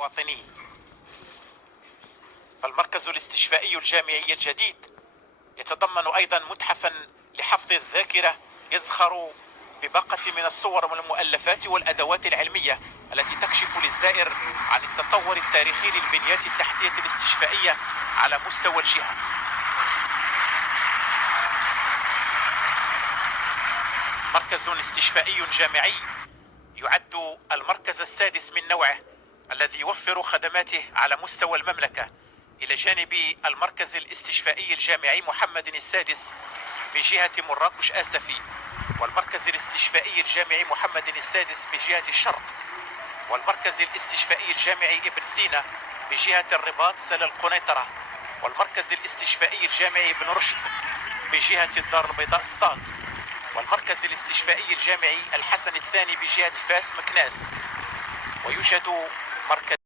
المواطنين. فالمركز الاستشفائي الجامعي الجديد يتضمن أيضا متحفا لحفظ الذاكرة يزخر بباقة من الصور والمؤلفات والأدوات العلمية التي تكشف للزائر عن التطور التاريخي للبنيات التحتية الاستشفائية على مستوى الجهة. مركز استشفائي جامعي يعد المركز السادس من نوعه الذي يوفر خدماته على مستوى المملكة، إلى جانب المركز الاستشفائي الجامعي محمد السادس بجهة مراكش آسفي، والمركز الاستشفائي الجامعي محمد السادس بجهة الشرق، والمركز الاستشفائي الجامعي ابن سينا بجهة الرباط سلا القنيطرة، والمركز الاستشفائي الجامعي ابن رشد بجهة الدار البيضاء سطات، والمركز الاستشفائي الجامعي الحسن الثاني بجهة فاس مكناس. ويوجد مركز